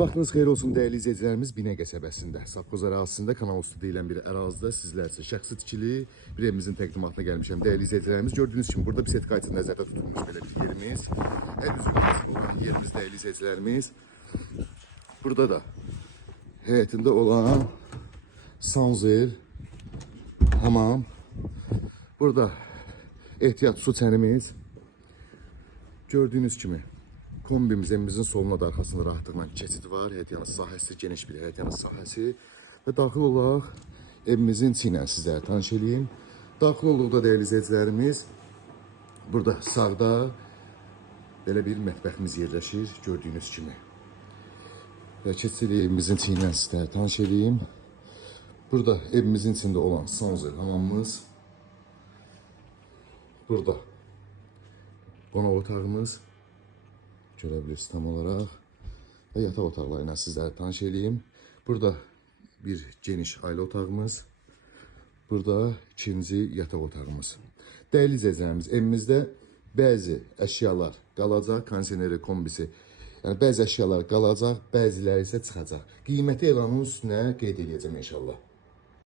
vaxtınız xeyir olsun dəyərli izləyicilərimiz. Binə qəsəbəsində, Safxoz ərazisində, Kanal Ustu deyilən bir ərazidə sizlər üçün şəxsi tikili bir evimizin təqdimatına gəlmişəm. Dəyərli izləyicilərimiz, gördüyünüz kimi burada bir setka üçün nəzərdə tutulmuş belə bir yerimiz. Hər üzrü olan yerimiz dəyərli izləyicilərimiz. Burada da həyətində olan sanzer, hamam. Burada ehtiyat su çənimiz. Gördüyünüz kimi kombimiz evimizin soluna da arxasında rahatlıqla keçid var. Həyətyanı sahəsi, geniş bir həyətyanı sahəsi. Və daxil olaraq evimizin içi ilə sizlərə tanış edeyim. Daxil olduqda dəyərli izləyicilərimiz, burada sağda belə bir mətbəximiz yerləşir, gördüyünüz kimi. Və keçid evimizin içi ilə sizlərə tanış edeyim. Burada evimizin içində olan sanzer hamamımız. Burada qonaq otağımız. Görebilirsiniz tam olarak. Ve yatak otaqlarıyla sizlərə tanış edeyim. Burada bir geniş ailə otağımız. Burada ikinci yatak otağımız. Dəyərli izləyicilərimiz, evimizdə bəzi əşyalar qalacaq, kondisioneri, kombisi. Yəni bəzi əşyalar qalacaq, bəziləri isə çıxacaq. Qiyməti elanın üstünə qeyd edəcəm inşallah.